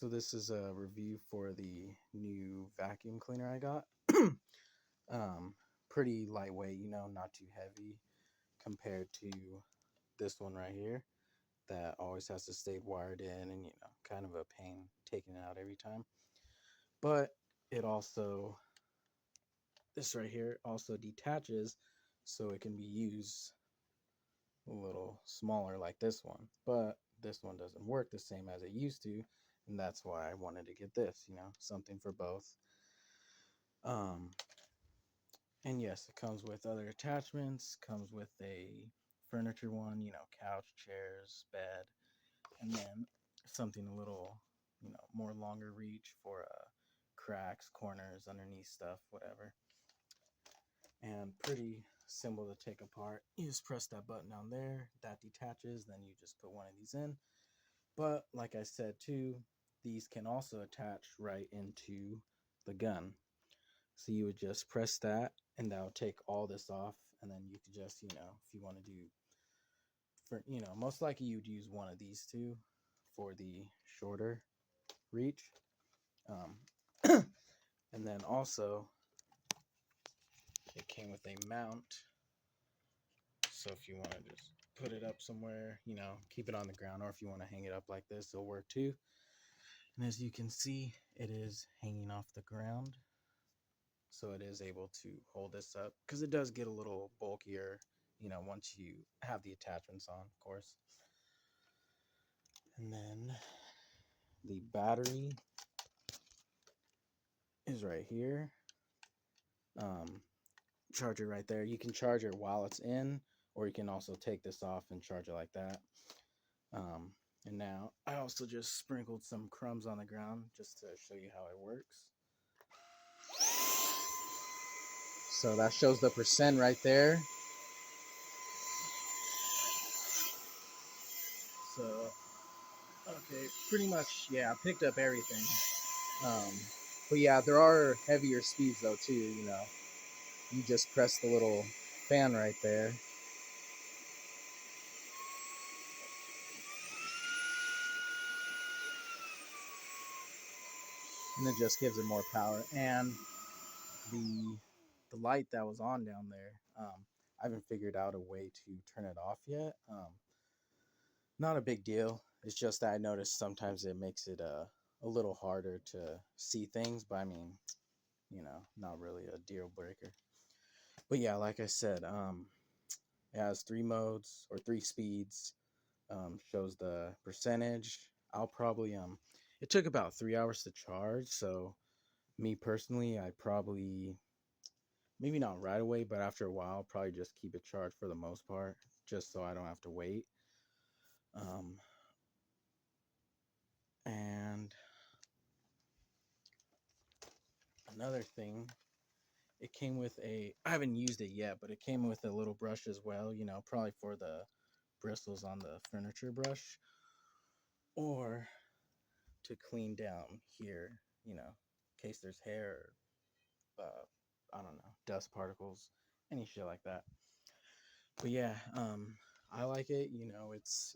So this is a review for the new vacuum cleaner I got. um, Pretty lightweight, not too heavy compared to this one right here that always has to stay wired in and, kind of a pain taking it out every time. But it also, this right here also detaches so it can be used a little smaller like this one. But this one doesn't work the same as it used to, and that's why I wanted to get this, something for both. Um, and yes, it comes with other attachments, comes with a furniture one, couch, chairs, bed, and then something a little, more longer reach for cracks, corners, underneath stuff, whatever. And pretty simple to take apart. You just press that button down there, that detaches, then you just put one of these in. But like I said too, these can also attach right into the gun. So you would just press that and that will take all this off, and then you could just, if you want to do for, most likely you'd use one of these two for the shorter reach. And then also it came with a mount. So if you want to just put it up somewhere, keep it on the ground, or if you want to hang it up like this, it'll work too. And as you can see, it is hanging off the ground. So it is able to hold this up because it does get a little bulkier, once you have the attachments on, of course. And then the battery is right here. Charger right there. You can charge it while it's in, or you can also take this off and charge it like that. And now I also just sprinkled some crumbs on the ground just to show you how it works. So that shows the percent right there. So, okay, pretty much, yeah, I picked up everything. But yeah, there are heavier speeds though too, You just press the little fan right there. And it just gives it more power. And the light that was on down there, I haven't figured out a way to turn it off yet. Not a big deal. It's just that I noticed sometimes it makes it a little harder to see things, but I mean, not really a deal breaker. But yeah, like I said, it has 3 modes or 3 speeds. Shows the percentage. I'll probably it took about 3 hours to charge, so me personally, I probably, maybe not right away, but after a while, probably just keep it charged for the most part, just so I don't have to wait. And another thing, it came with I haven't used it yet, but it came with a little brush as well, probably for the bristles on the furniture brush, or to clean down here, in case there's hair, or, I don't know, dust particles, any shit like that. But yeah, I like it. It's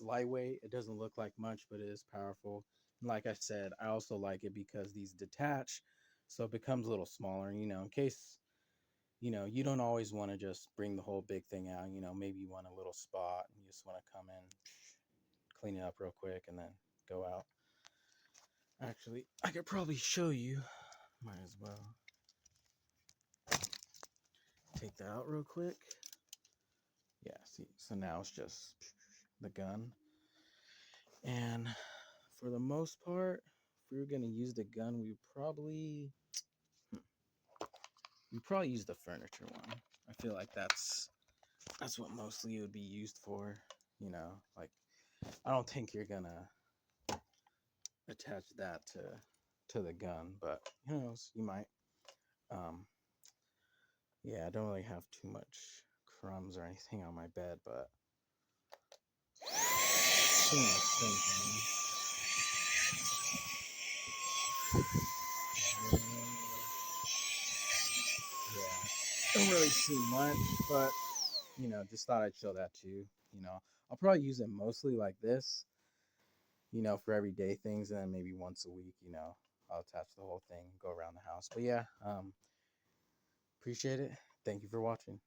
lightweight. It doesn't look like much, but it is powerful. And like I said, I also like it because these detach, so it becomes a little smaller. In case you don't always want to just bring the whole big thing out. Maybe you want a little spot and you just want to come in, clean it up real quick, and then go out. Actually, I could probably show you. Might as well take that out real quick. Yeah, see, so now it's just the gun. And for the most part, if we were going to use the gun, we probably use the furniture one. I feel like that's what mostly it would be used for. Like, I don't think you're gonna attach that to the gun, but who knows, you might. Um, yeah, I don't really have too much crumbs or anything on my bed, but pretty much same thing. Yeah, don't really see much, but just thought I'd show that to you. I'll probably use it mostly like this. you know, for everyday things, and then maybe once a week, you know, I'll attach the whole thing, go around the house. But yeah, appreciate it. Thank you for watching.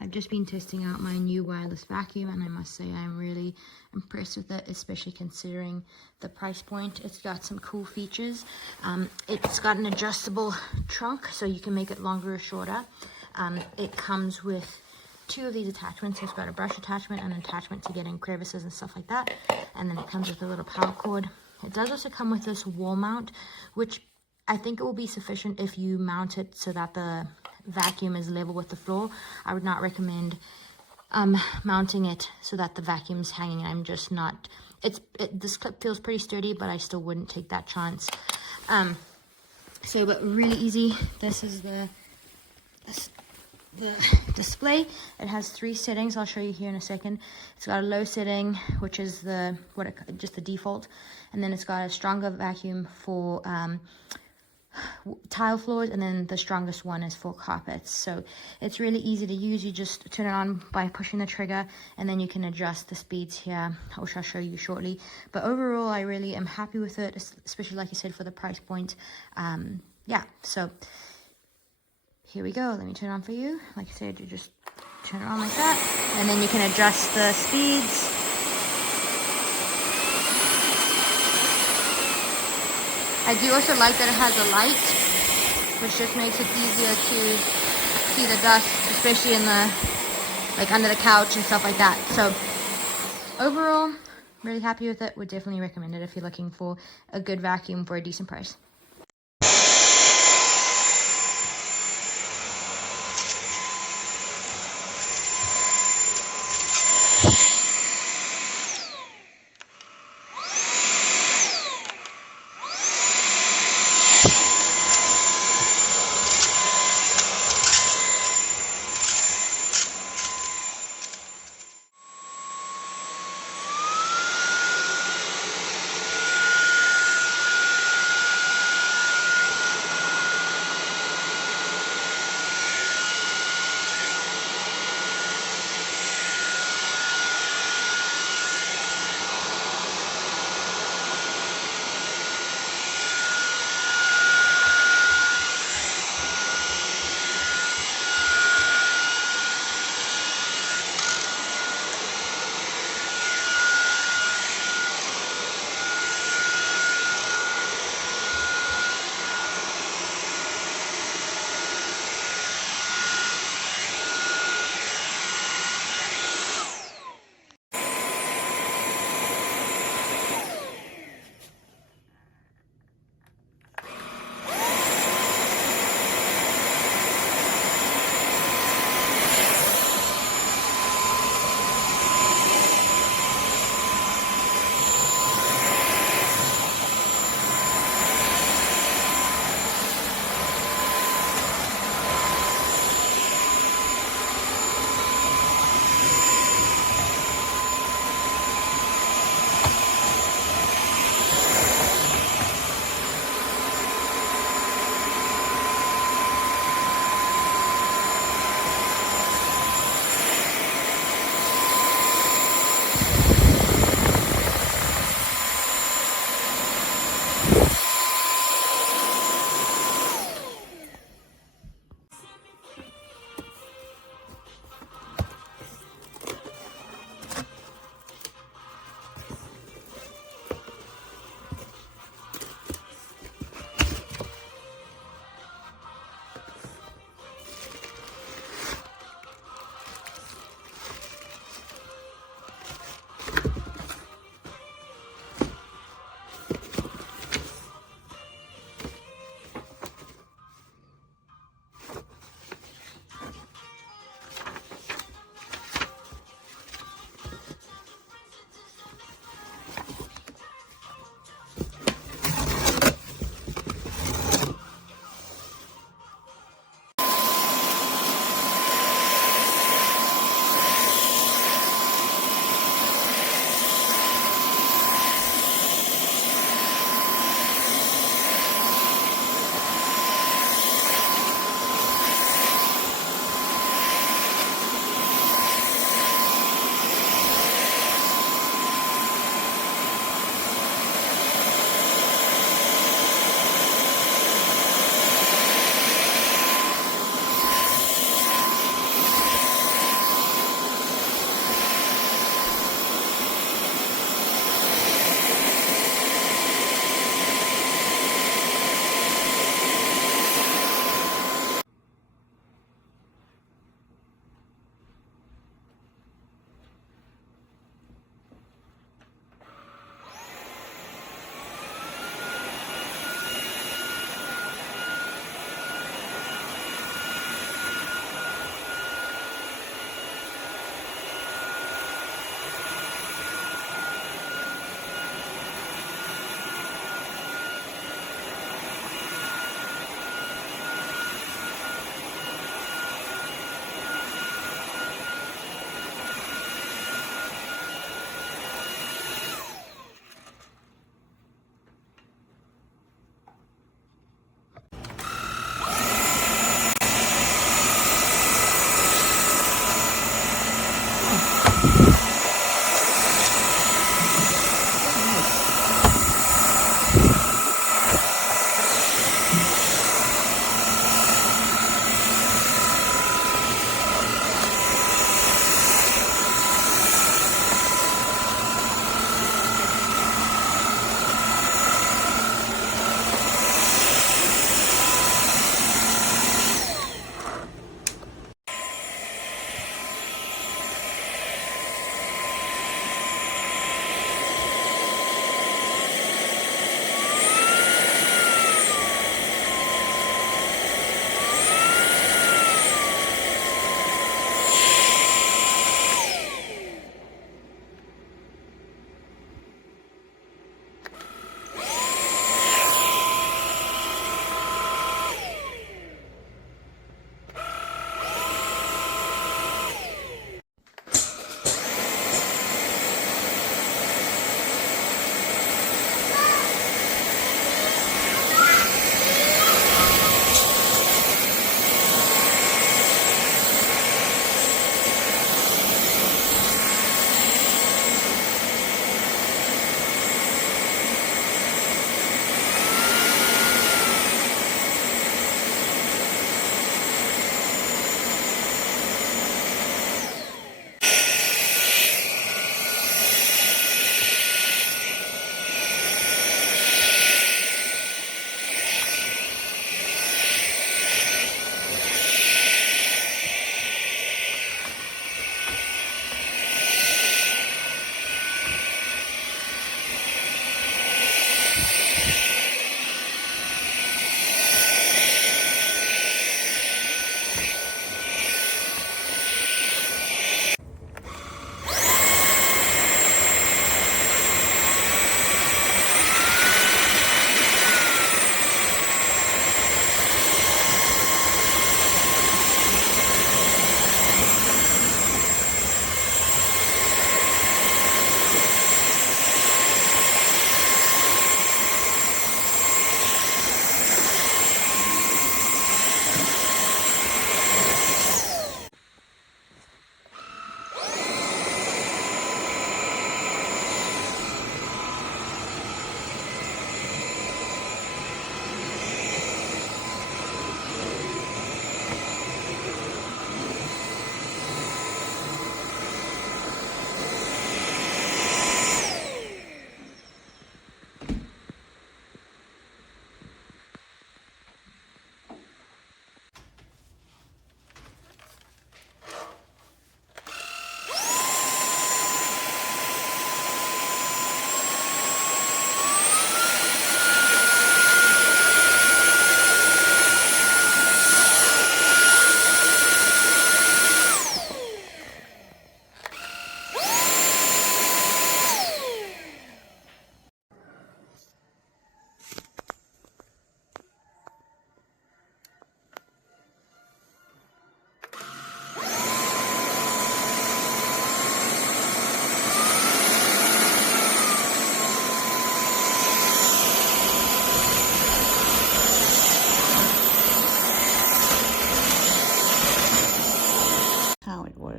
I've just been testing out my new wireless vacuum, and I must say I'm really impressed with it, especially considering the price point. It's got some cool features. It's got an adjustable trunk, so you can make it longer or shorter. It comes with 2 of these attachments. It's got a brush attachment and an attachment to get in crevices and stuff like that. And then it comes with a little power cord. It does also come with this wall mount, which I think it will be sufficient if you mount it so that the vacuum is level with the floor. I would not recommend mounting it so that the vacuum's hanging. I'm just not, this clip feels pretty sturdy, but I still wouldn't take that chance. But really easy. This is the display. It has 3 settings. I'll show you here in a second. It's got a low setting, which is just the default, and then it's got a stronger vacuum for tile floors, and then the strongest one is for carpets. So it's really easy to use. You just turn it on by pushing the trigger, and then you can adjust the speeds here, which I'll show you shortly. But overall, I really am happy with it, especially like I said, for the price point. Yeah, so here we go. Let me turn it on for you. Like I said, you just turn it on like that, and then you can adjust the speeds. I do also like that it has a light, which just makes it easier to see the dust, especially in under the couch and stuff like that. So overall, really happy with it. Would definitely recommend it if you're looking for a good vacuum for a decent price.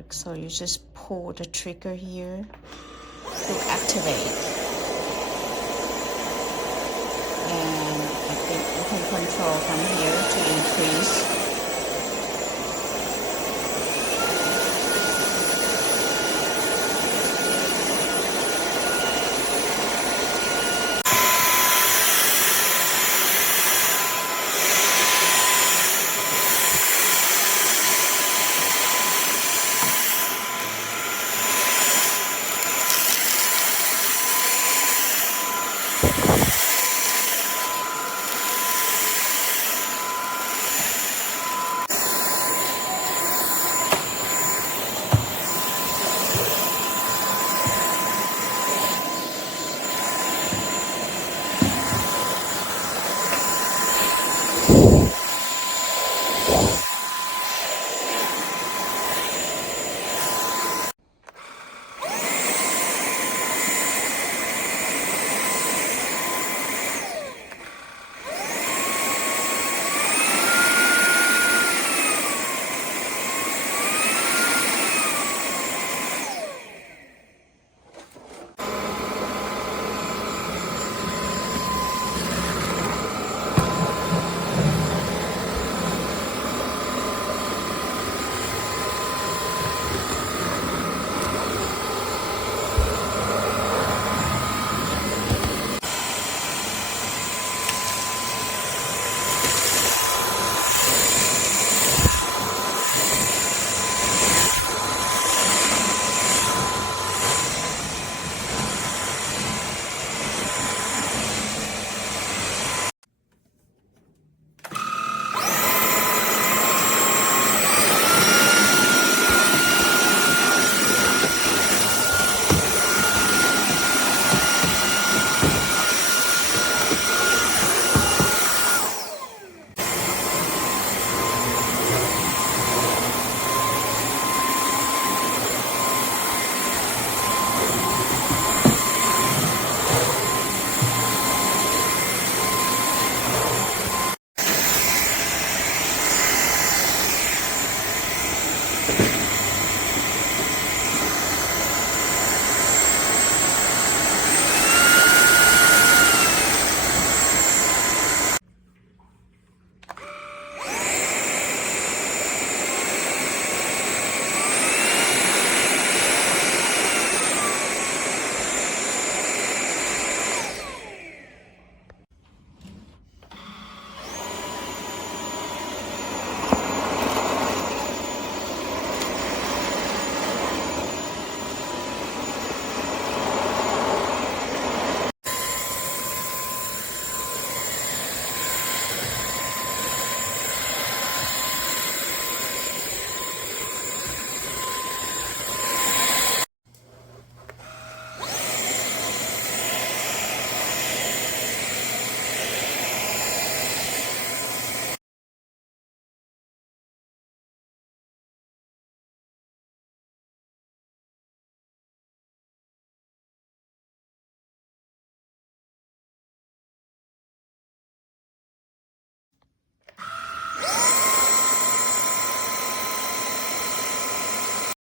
works. So you just pull the trigger here to activate. And I think you can control from here to increase